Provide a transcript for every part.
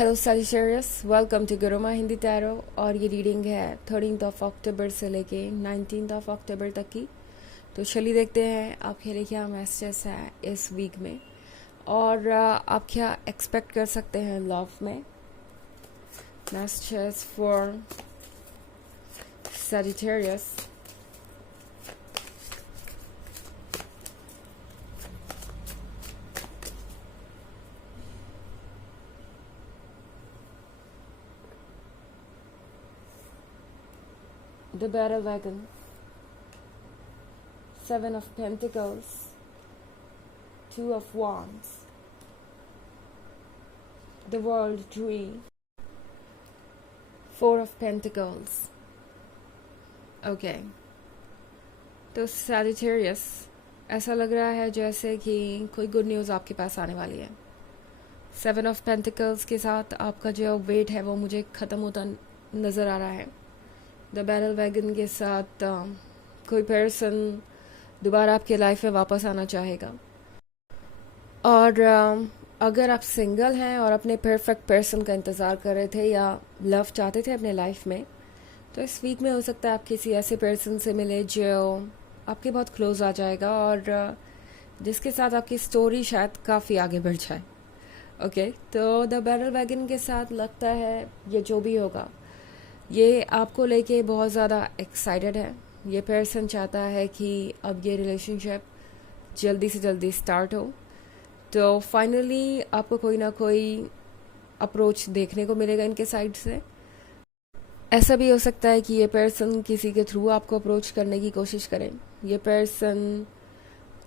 Hello Sagittarius, welcome to Guruma Hindi tarot. और ये reading है 13 अक्टूबर से लेके 19 अक्टूबर तक की। तो चलिए देखते हैं आपके लिए क्या मैसेजेस है इस वीक में और आप क्या एक्सपेक्ट कर सकते हैं लव में। Messages for Sagittarius. The Battle Wagon, Seven of Pentacles, Two of Wands, The World Tree, Four of Pentacles. Okay. तो Sagittarius, ऐसा लग रहा है जैसे कि कोई गुड न्यूज़ आपके पास आने वाली है। सेवन ऑफ पेंटिकल्स के साथ आपका जो वेट है वो मुझे ख़त्म होता नज़र आ रहा है। द बैटल वैगन के साथ कोई पर्सन दोबारा आपके लाइफ में वापस आना चाहेगा। और अगर आप सिंगल हैं और अपने परफेक्ट पर्सन का इंतज़ार कर रहे थे या लव चाहते थे अपने लाइफ में, तो इस वीक में हो सकता है आप किसी ऐसे पर्सन से मिले जो आपके बहुत क्लोज आ जाएगा और जिसके साथ आपकी स्टोरी शायद काफ़ी आगे बढ़ जाए। ओके, तो द बैटल वैगन के साथ लगता है ये जो भी होगा ये आपको लेके बहुत ज़्यादा एक्साइटेड है। ये पर्सन चाहता है कि अब ये रिलेशनशिप जल्दी से जल्दी स्टार्ट हो। तो फाइनली आपको कोई ना कोई अप्रोच देखने को मिलेगा इनके साइड से। ऐसा भी हो सकता है कि ये पर्सन किसी के थ्रू आपको अप्रोच करने की कोशिश करे। ये पर्सन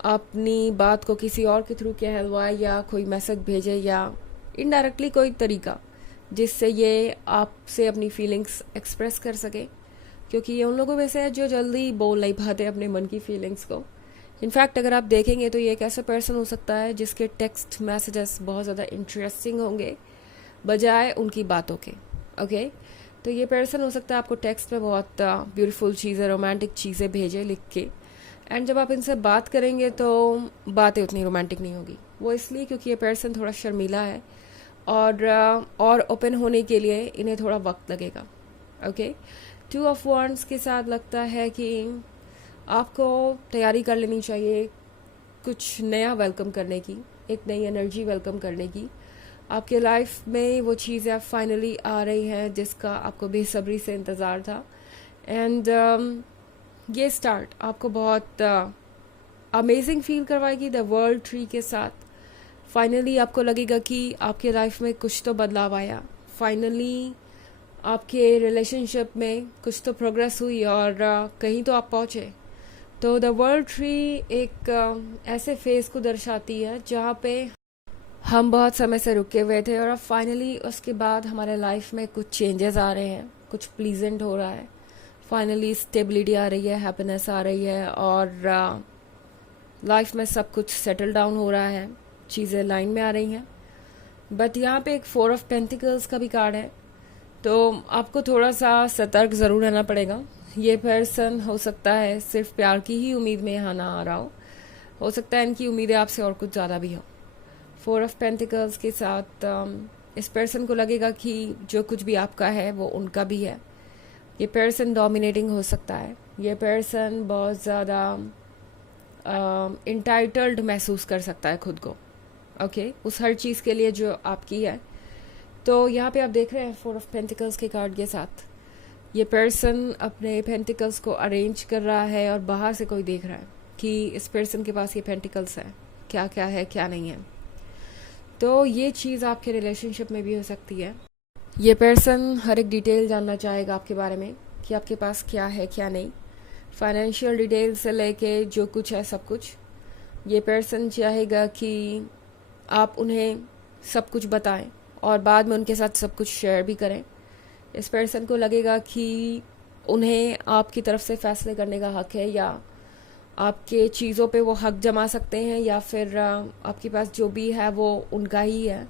अपनी बात को किसी और के थ्रू कहलवाए या कोई मैसेज भेजे या इनडायरेक्टली कोई तरीका जिससे ये आपसे अपनी फीलिंग्स एक्सप्रेस कर सके, क्योंकि ये उन लोगों में से है जो जल्दी बोल नहीं पाते अपने मन की फीलिंग्स को। इनफैक्ट अगर आप देखेंगे तो ये एक ऐसा पर्सन हो सकता है जिसके टेक्स्ट मैसेजेस बहुत ज़्यादा इंटरेस्टिंग होंगे बजाय उनकी बातों के। ओके, तो ये पर्सन हो सकता है आपको टेक्स्ट में बहुत ब्यूटीफुल चीज़ें, रोमांटिक चीज़ें भेजे लिख के, एंड जब आप इनसे बात करेंगे तो बातें उतनी रोमांटिक नहीं होगी। वो इसलिए क्योंकि ये पर्सन थोड़ा शर्मीला है और ओपन होने के लिए इन्हें थोड़ा वक्त लगेगा। ओके, टू ऑफ वॉन्ड्स के साथ लगता है कि आपको तैयारी कर लेनी चाहिए कुछ नया वेलकम करने की, एक नई एनर्जी वेलकम करने की। आपके लाइफ में वो चीज़ें फाइनली आ रही हैं जिसका आपको बेसब्री से इंतज़ार था, एंड ये स्टार्ट आपको बहुत अमेजिंग फील करवाएगी। द वर्ल्ड ट्री के साथ फाइनली आपको लगेगा कि आपके लाइफ में कुछ तो बदलाव आया, फाइनली आपके रिलेशनशिप में कुछ तो प्रोग्रेस हुई और कहीं तो आप पहुँचे। तो द वर्ल्ड ट्री एक ऐसे फेज को दर्शाती है जहाँ पे हम बहुत समय से रुके हुए थे और अब फाइनली उसके बाद हमारे लाइफ में कुछ चेंजेस आ रहे हैं, कुछ प्लीजेंट हो रहा है, फाइनली स्टेबिलिटी आ रही है, हैप्पीनेस आ रही है और लाइफ में सब कुछ सेटल डाउन हो रहा है, चीज़ें लाइन में आ रही हैं। बट यहाँ पे एक फोर ऑफ पेंटिकल्स का भी कार्ड है, तो आपको थोड़ा सा सतर्क ज़रूर रहना पड़ेगा। ये पर्सन हो सकता है सिर्फ प्यार की ही उम्मीद में यहाँ ना आ रहा हो सकता है इनकी उम्मीदें आपसे और कुछ ज़्यादा भी हो। फोर ऑफ पेंटिकल्स के साथ इस पर्सन को लगेगा कि जो कुछ भी आपका है वो उनका भी है। ये पर्सन डोमिनेटिंग हो सकता है, ये पर्सन बहुत ज़्यादा इंटाइटल्ड महसूस कर सकता है खुद को। ओके, उस हर चीज़ के लिए जो आपकी है। तो यहाँ पे आप देख रहे हैं फोर ऑफ पेंटिकल्स के कार्ड के साथ ये पर्सन अपने पेंटिकल्स को अरेंज कर रहा है और बाहर से कोई देख रहा है कि इस पर्सन के पास ये पेंटिकल्स है, क्या क्या है क्या नहीं है। तो ये चीज़ आपके रिलेशनशिप में भी हो सकती है। ये पर्सन हर एक डिटेल जानना चाहेगा आपके बारे में कि आपके पास क्या है क्या नहीं, फाइनेंशियल डिटेल से लेके जो कुछ है सब कुछ। ये पर्सन चाहेगा कि आप उन्हें सब कुछ बताएं और बाद में उनके साथ सब कुछ शेयर भी करें। इस पर्सन को लगेगा कि उन्हें आपकी तरफ से फैसले करने का हक है या आपके चीज़ों पे वो हक जमा सकते हैं या फिर आपके पास जो भी है वो उनका ही है।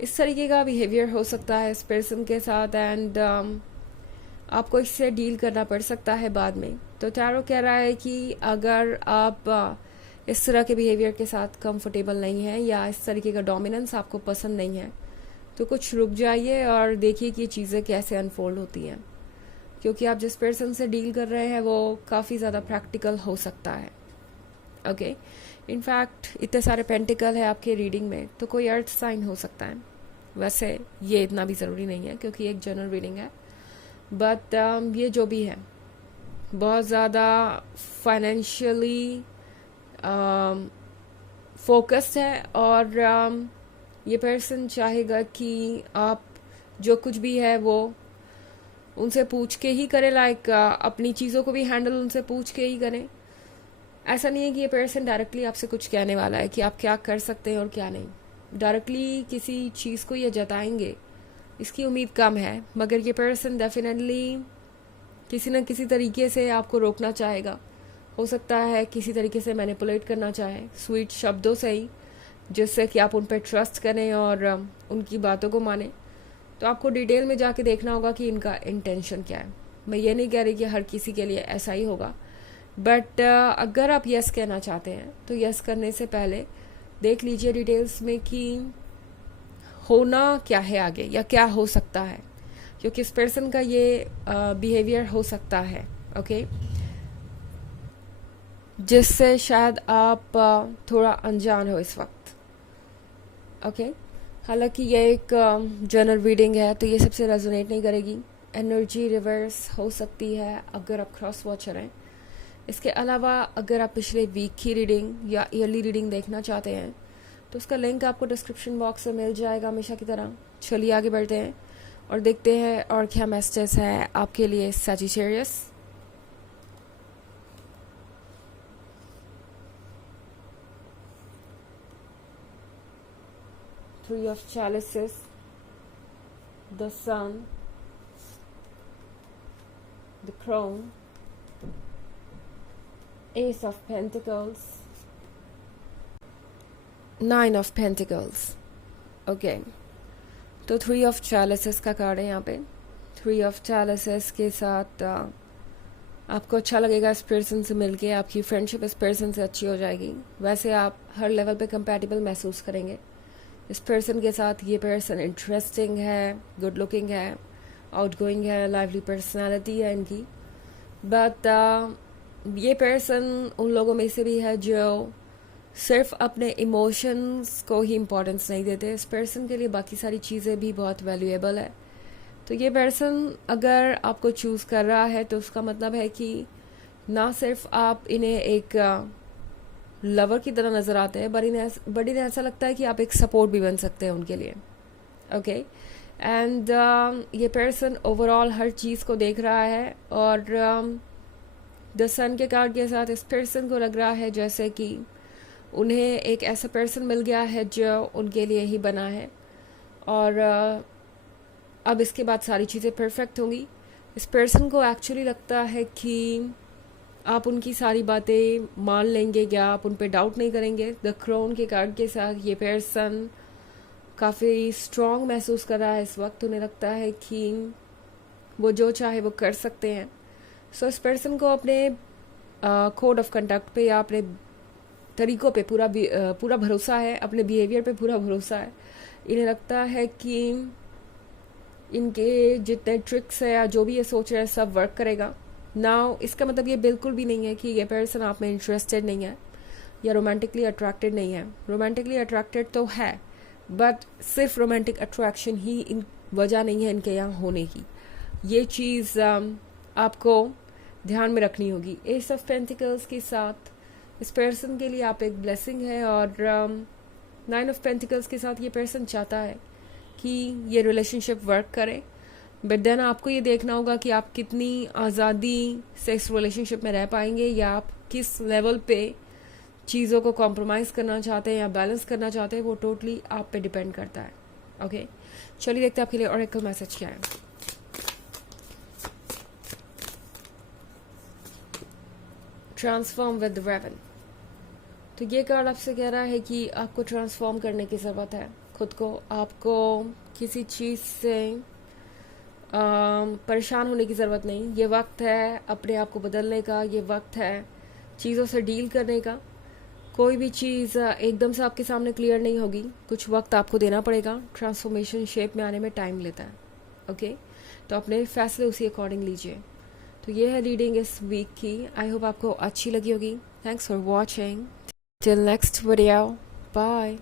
इस तरीके का बिहेवियर हो सकता है इस पर्सन के साथ, एंड आपको इससे डील करना पड़ सकता है बाद में। तो टैरो कह रहा है कि अगर आप इस तरह के बिहेवियर के साथ कंफर्टेबल नहीं है या इस तरीके का डोमिनेंस आपको पसंद नहीं है, तो कुछ रुक जाइए और देखिए कि ये चीज़ें कैसे अनफोल्ड होती हैं, क्योंकि आप जिस पर्सन से डील कर रहे हैं वो काफ़ी ज़्यादा प्रैक्टिकल हो सकता है। ओके, इनफैक्ट इतने सारे पेंटिकल है आपके रीडिंग में, तो कोई अर्थ साइन हो सकता है। वैसे ये इतना भी ज़रूरी नहीं है क्योंकि एक जनरल रीडिंग है, बट ये जो भी है बहुत ज़्यादा फाइनेंशियली फोकस्ड है, और ये पर्सन चाहेगा कि आप जो कुछ भी है वो उनसे पूछ के ही करें, लाइक अपनी चीज़ों को भी हैंडल उनसे पूछ के ही करें। ऐसा नहीं है कि ये पर्सन डायरेक्टली आपसे कुछ कहने वाला है कि आप क्या कर सकते हैं और क्या नहीं। डायरेक्टली किसी चीज़ को ये जताएंगे इसकी उम्मीद कम है, मगर ये पर्सन डेफिनेटली किसी न किसी तरीके से आपको रोकना चाहेगा। हो सकता है किसी तरीके से मैनिपुलेट करना चाहे, स्वीट शब्दों से ही, जिससे कि आप उन पर ट्रस्ट करें और उनकी बातों को माने। तो आपको डिटेल में जाके देखना होगा कि इनका इंटेंशन क्या है। मैं ये नहीं कह रही कि हर किसी के लिए ऐसा ही होगा, बट अगर आप यस कहना चाहते हैं तो यस करने से पहले देख लीजिए डिटेल्स में कि होना क्या है आगे या क्या हो सकता है, क्योंकि इस पर्सन का ये बिहेवियर हो सकता है, ओके, जिससे शायद आप थोड़ा अनजान हो इस वक्त, ओके। हालांकि ये एक जनरल रीडिंग है तो ये सबसे रेजोनेट नहीं करेगी। एनर्जी रिवर्स हो सकती है अगर आप क्रॉस वॉचर हैं। इसके अलावा अगर आप पिछले वीक की रीडिंग या ईयरली रीडिंग देखना चाहते हैं तो उसका लिंक आपको डिस्क्रिप्शन बॉक्स में मिल जाएगा हमेशा की तरह। चलिए आगे बढ़ते हैं और देखते हैं और क्या मैसेजेस है आपके लिए Sagittarius. Three of Chalices, the Sun, the Crown, Ace of Pentacles, Nine of Pentacles. Okay, तो Three of Chalices का कार्ड है यहाँ पे। Three of Chalices के साथ आपको अच्छा लगेगा इस पर्सन से मिलके, आपकी फ्रेंडशिप इस पर्सन से अच्छी हो जाएगी। वैसे आप हर लेवल पे कंपैटिबल महसूस करेंगे इस पर्सन के साथ। ये पर्सन इंटरेस्टिंग है, गुड लुकिंग है, आउटगोइंग है, लाइवली पर्सनालिटी है इनकी। बट ये पर्सन उन लोगों में से भी है जो सिर्फ अपने इमोशंस को ही इम्पोर्टेंस नहीं देते। इस पर्सन के लिए बाकी सारी चीज़ें भी बहुत वैल्यूएबल है। तो ये पर्सन अगर आपको चूज़ कर रहा है तो उसका मतलब है कि ना सिर्फ आप इन्हें एक लवर की तरह नज़र आते हैं, बट इन्हें ऐसा लगता है कि आप एक सपोर्ट भी बन सकते हैं उनके लिए, ओके। एंड ये पर्सन ओवरऑल हर चीज़ को देख रहा है, और द सन के कार्ड के साथ इस पर्सन को लग रहा है जैसे कि उन्हें एक ऐसा पर्सन मिल गया है जो उनके लिए ही बना है, और अब इसके बाद सारी चीज़ें परफेक्ट होंगी। इस पर्सन को एक्चुअली लगता है कि आप उनकी सारी बातें मान लेंगे या आप उन पर डाउट नहीं करेंगे। द क्राउन के कार्ड के साथ ये पर्सन काफ़ी स्ट्रॉन्ग महसूस कर रहा है इस वक्त। उन्हें लगता है कि वो जो चाहे वो कर सकते हैं। सो इस पर्सन को अपने कोड ऑफ कंडक्ट पे या अपने तरीक़ों पे पूरा भरोसा है, अपने बिहेवियर पे पूरा भरोसा है। इन्हें लगता है कि इनके जितने ट्रिक्स है या जो भी ये सोच रहे हैं सब वर्क करेगा। नाउ इसका मतलब ये बिल्कुल भी नहीं है कि ये पर्सन आप में इंटरेस्टेड नहीं है या रोमांटिकली अट्रैक्टेड नहीं है। रोमांटिकली अट्रैक्टेड तो है, बट सिर्फ रोमांटिक अट्रैक्शन ही इन वजह नहीं है इनके यहाँ होने की। ये चीज़ आपको ध्यान में रखनी होगी। एस ऑफ पेंटिकल्स के साथ इस पर्सन के लिए आप एक ब्लेसिंग है, और नाइन ऑफ पेंटिकल्स के साथ ये पर्सन चाहता है कि ये रिलेशनशिप वर्क करे, बट देन आपको ये देखना होगा कि आप कितनी आज़ादी से इस रिलेशनशिप में रह पाएंगे या आप किस लेवल पे चीज़ों को कॉम्प्रोमाइज़ करना चाहते हैं या बैलेंस करना चाहते हैं। वो टोटली आप पे डिपेंड करता है, ओके। चलिए देखते हैं आपके लिए ऑरेकल मैसेज क्या है। Transform with the raven. तो ये कार्ड आपसे कह रहा है कि आपको ट्रांसफॉर्म करने की ज़रूरत है खुद को। आपको किसी चीज़ से परेशान होने की ज़रूरत नहीं। ये वक्त है अपने आप को बदलने का, ये वक्त है चीज़ों से डील करने का। कोई भी चीज़ एकदम से आपके सामने क्लियर नहीं होगी, कुछ वक्त आपको देना पड़ेगा, ट्रांसफॉर्मेशन शेप में आने में टाइम लेता है। ओके, तो अपने फैसले उसी अकॉर्डिंग लीजिए। तो ये है रीडिंग इस वीक की। आई होप आपको अच्छी लगी होगी। Thanks for watching. Till next video, bye.